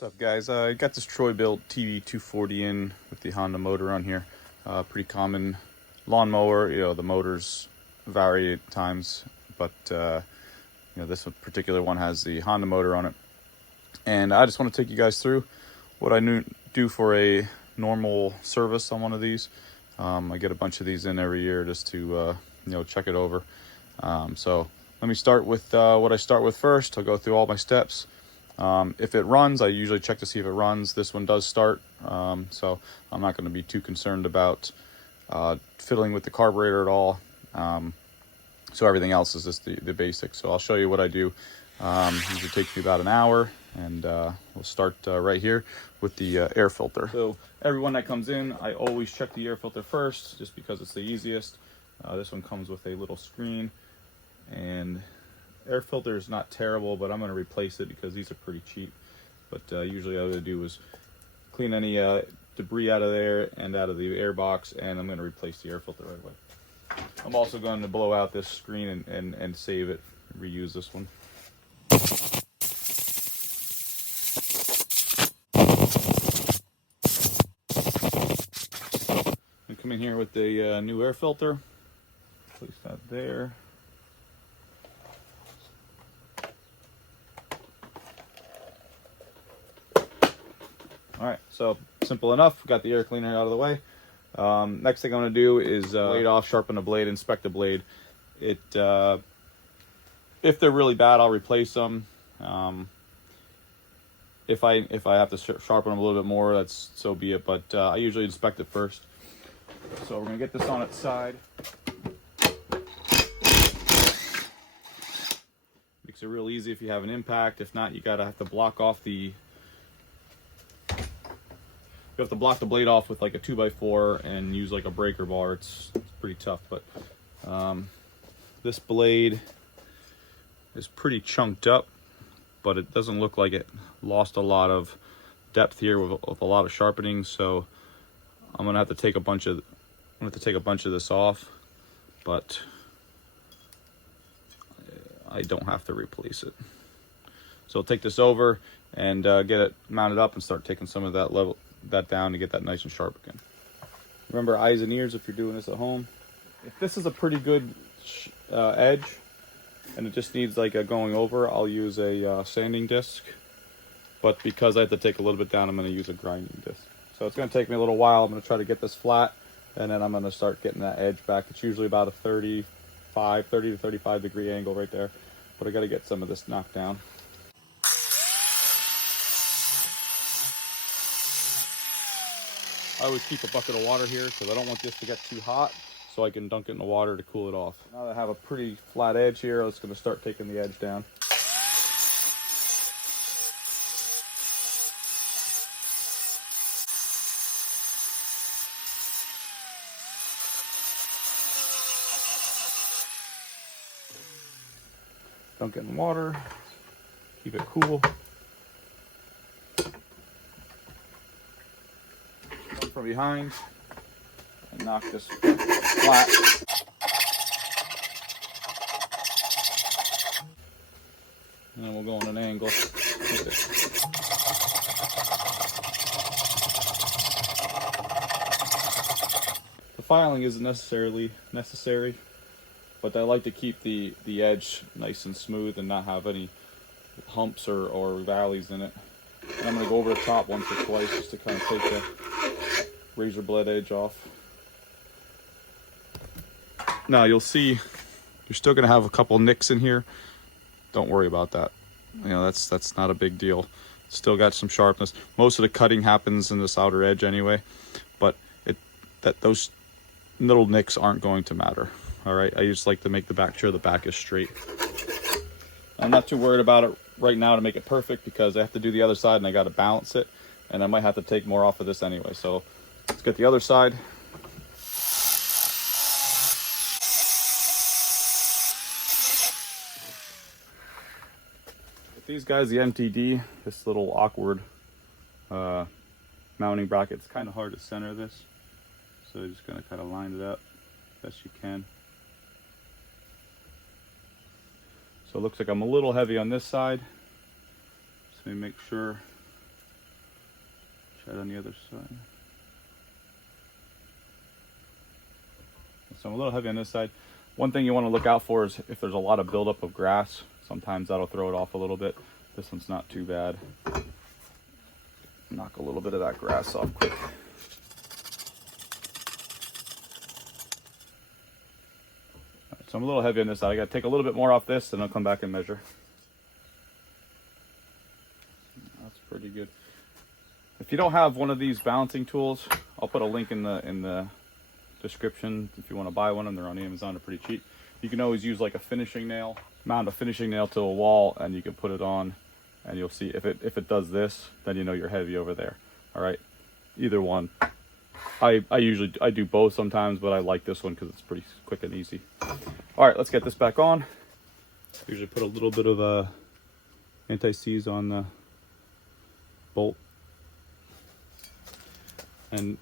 What's up, guys? I got this Troy-Bilt TB240 in with the Honda motor on here. Pretty common lawnmower. The motors vary at times, but this particular one has the Honda motor on it. And I just want to take you guys through what I do for a normal service on one of these. I get a bunch of these in every year just to check it over. So let me start with what I start with first. I'll go through all my steps. If it runs, I usually check to see if it runs. This one does start, so I'm not going to be too concerned about fiddling with the carburetor at all. So everything else is just the basics. So I'll show you what I do. Usually takes me about an hour, and we'll start right here with the air filter. So everyone that comes in, I always check the air filter first, just because it's the easiest. This one comes with a little screen, and air filter is not terrible, but I'm going to replace it because these are pretty cheap. But usually all I would do is clean any debris out of there and out of the air box, and I'm going to replace the air filter right away. I'm also going to blow out this screen and save it, reuse this one. I come in here with the new air filter, place that there. All right, so simple enough. Got the air cleaner out of the way. Next thing I'm going to do is blade off, sharpen the blade, inspect the blade. If they're really bad, I'll replace them. If I have to sharpen them a little bit more, that's so be it. But I usually inspect it first. So we're going to get this on its side. Makes it real easy if you have an impact. If not, you have to block off the. You have to block the blade off with like a 2x4 and use like a breaker bar. It's pretty tough, but this blade is pretty chunked up, but it doesn't look like it lost a lot of depth here with a lot of sharpening. So I'm gonna have to take a bunch of this off, but I don't have to replace it. So I'll take this over and get it mounted up and start taking some of that down to get that nice and sharp again. Remember, eyes and ears if you're doing this at home. If this is a pretty good edge and it just needs like a going over, I'll use a sanding disc. But because I have to take a little bit down, I'm going to use a grinding disc. So it's going to take me a little while. I'm going to try to get this flat, and then I'm going to start getting that edge back. It's usually about a 30 to 35 degree angle right there, but I got to get some of this knocked down. I always keep a bucket of water here because I don't want this to get too hot, so I can dunk it in the water to cool it off. Now that I have a pretty flat edge here, I'm just going to start taking the edge down. Dunk it in water, keep it cool. From behind and knock this flat. And then we'll go on an angle. The filing isn't necessary, but I like to keep the edge nice and smooth and not have any humps or valleys in it. And I'm going to go over the top once or twice just to kind of take the razor blade edge off. Now you'll see you're still going to have a couple nicks in here. Don't worry about that. That's not a big deal. Still got some sharpness. Most of the cutting happens in this outer edge anyway, but those little nicks aren't going to matter. All right, I just like to make sure the back is straight. I'm not too worried about it right now to make it perfect because I have to do the other side and I got to balance it, and I might have to take more off of this anyway. So let's get the other side. With these guys, the MTD, this little awkward mounting bracket, it's kind of hard to center this. So you're just going to kind of line it up best you can. So it looks like I'm a little heavy on this side. So let me make sure Try it on the other side. So I'm a little heavy on this side. One thing you want to look out for is if there's a lot of buildup of grass. Sometimes that'll throw it off a little bit. This one's not too bad. Knock a little bit of that grass off quick. So I'm a little heavy on this side. I got to take a little bit more off this, and I'll come back and measure. That's pretty good. If you don't have one of these balancing tools, I'll put a link in the description if you want to buy one. And they're on Amazon. They're pretty cheap. You can always use like a finishing nail, mount a finishing nail to a wall, and you can put it on, and you'll see if it does this, then you know you're heavy over there. All right, either one. I usually do both sometimes, but I like this one because it's pretty quick and easy. All right, let's get this back on. Usually put a little bit of anti-seize on the bolt, and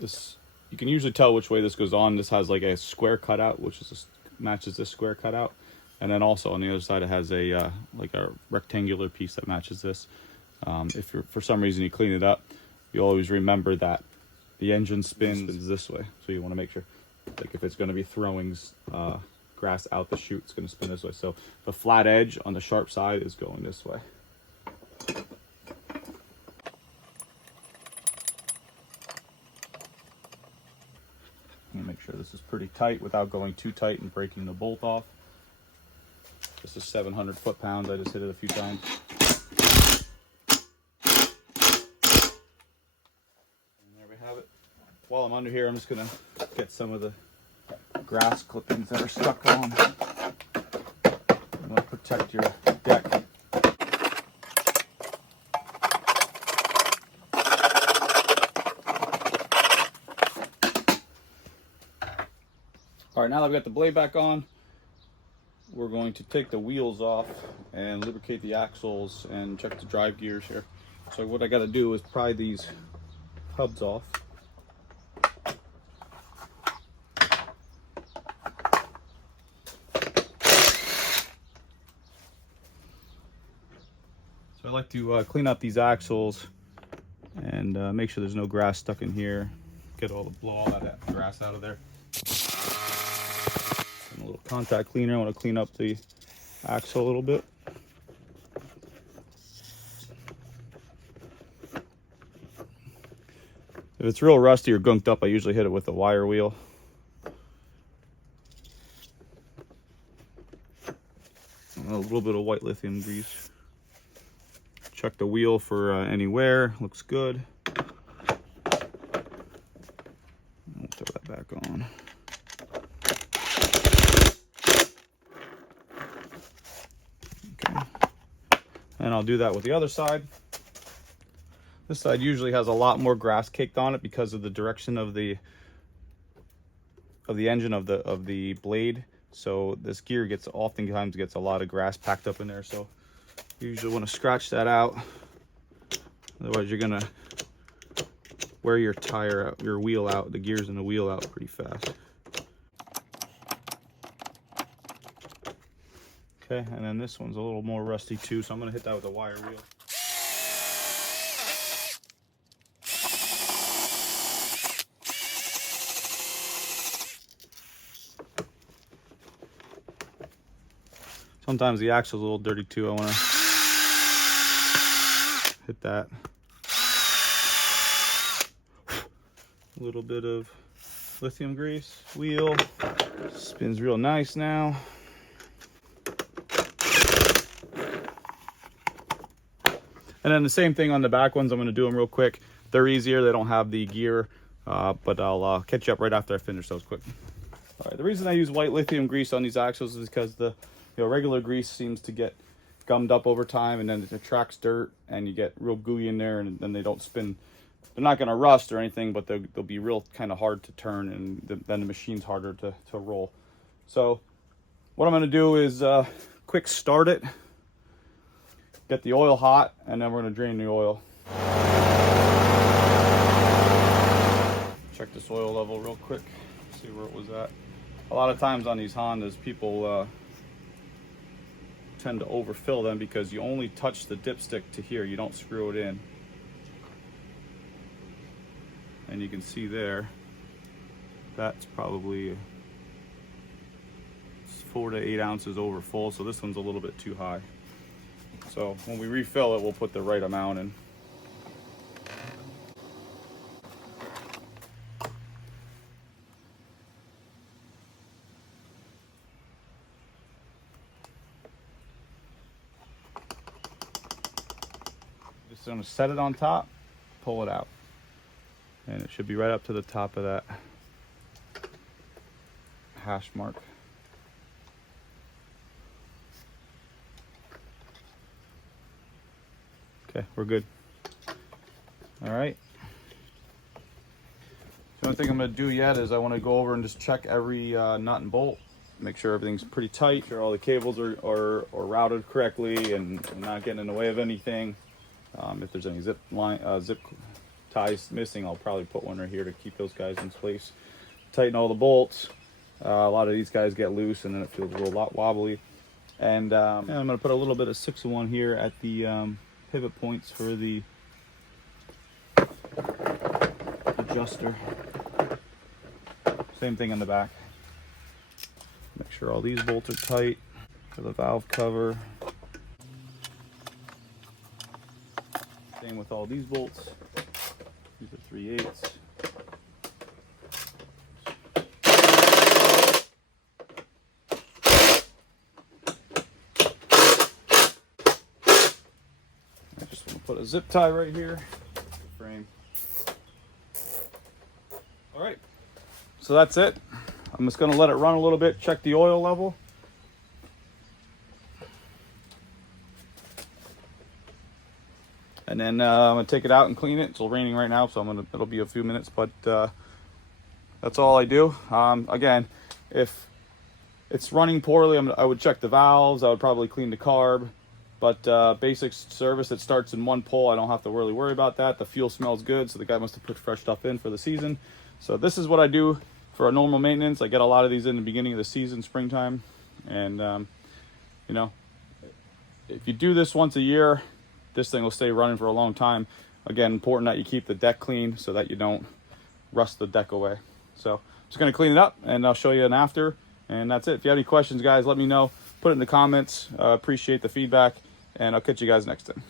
this, you can usually tell which way this goes on. This has like a square cutout, which is matches this square cutout, and then also on the other side it has a like a rectangular piece that matches this. If you're, for some reason you clean it up, you always remember that the engine spins this way, so you want to make sure, like if it's going to be throwing grass out the chute, it's going to spin this way. So the flat edge on the sharp side is going this way. Let me make sure this is pretty tight without going too tight and breaking the bolt off. This is 700 foot-pounds. I just hit it a few times. While I'm under here, I'm just gonna get some of the grass clippings that are stuck on. You want to protect your deck. All right, now that I've got the blade back on, we're going to take the wheels off and lubricate the axles and check the drive gears here. So what I got to do is pry these hubs off. So I like to clean up these axles and make sure there's no grass stuck in here. Blow all that grass out of there. And a little contact cleaner. I want to clean up the axle a little bit. If it's real rusty or gunked up, I usually hit it with a wire wheel. And a little bit of white lithium grease. Check the wheel for any wear. Looks good. I'll throw that back on. Okay. And I'll do that with the other side. This side usually has a lot more grass caked on it because of the direction of the engine of the blade. So this gear oftentimes gets a lot of grass packed up in there. So you usually want to scratch that out. Otherwise, you're gonna wear your tire out, your wheel out, the gears in the wheel out pretty fast. Okay, and then this one's a little more rusty too, so I'm gonna hit that with a wire wheel. Sometimes the axle's a little dirty too. I want to hit that. A little bit of lithium grease. Wheel spins real nice now. And then the same thing on the back ones. I'm going to do them real quick. They're easier. They don't have the gear, but I'll catch you up right after I finish those quick. All right. The reason I use white lithium grease on these axles is because the regular grease seems to get gummed up over time, and then it attracts dirt, and you get real gooey in there, and then they don't spin. They're not going to rust or anything, but they'll be real kind of hard to turn, and then the machine's harder to roll. So what I'm going to do is quick start it, get the oil hot, and then we're going to drain the oil. Check this oil level real quick, see where it was at. A lot of times on these Hondas, people tend to overfill them because you only touch the dipstick to here, you don't screw it in. and you can see there, that's probably 4 to 8 ounces over full, so this one's a little bit too high. So when we refill it, we'll put the right amount in. Just gonna set it on top, pull it out, and it should be right up to the top of that hash mark. Okay, we're good. All right. The only thing I'm gonna do yet is I wanna go over and just check every nut and bolt, make sure everything's pretty tight, make sure all the cables are routed correctly and not getting in the way of anything. If there's any zip ties missing, I'll probably put one right here to keep those guys in place. Tighten all the bolts. A lot of these guys get loose and then it feels a little wobbly. And I'm gonna put a little bit of 6-1 here at the pivot points for the adjuster. Same thing in the back. Make sure all these bolts are tight for the valve cover. Same with all these bolts. These are 3/8. I just want to put a zip tie right here. Frame. All right. So that's it. I'm just going to let it run a little bit, check the oil level. And then I'm gonna take it out and clean it. It's raining right now, so it'll be a few minutes, but that's all I do. Again, if it's running poorly, I would check the valves. I would probably clean the carb, but basic service that starts in one pull, I don't have to really worry about that. The fuel smells good, so the guy must have put fresh stuff in for the season. So this is what I do for a normal maintenance. I get a lot of these in the beginning of the season, springtime, and you know, if you do this once a year, this thing will stay running for a long time. Again, important that you keep the deck clean so that you don't rust the deck away. So just gonna clean it up and I'll show you an after, and that's it. If you have any questions, guys, let me know. Put it in the comments. Appreciate the feedback, and I'll catch you guys next time.